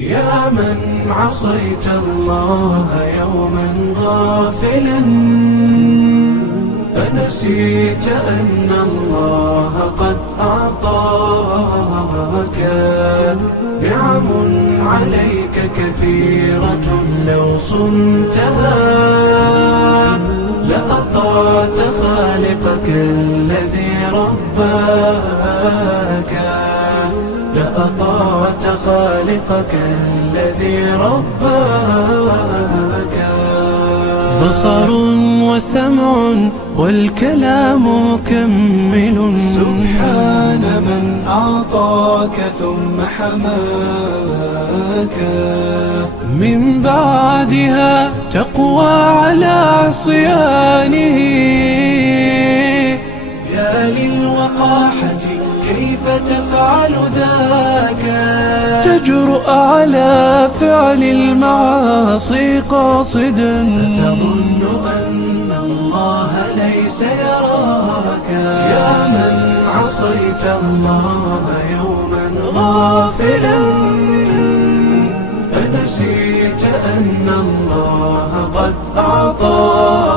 يا من عصيت الله يوما غافلا، أنسيت أن الله قد أعطاك نعم عليك كثيرة، لو صمتها لأطعت خالقك الذي رباك، لأطعت خالقك الذي رباك. بصر وسمع والكلام مكمل، سبحان من أعطاك ثم حماك. من بعدها تقوى على عصيانه، يا للوقاحة كيف تفعل ذاك؟ تجرؤ على فعل المعاصي قاصدا، فتظن أن الله ليس يراك. يا من عصيت الله يوما غافلا، أنسيت أن الله قد أعطاك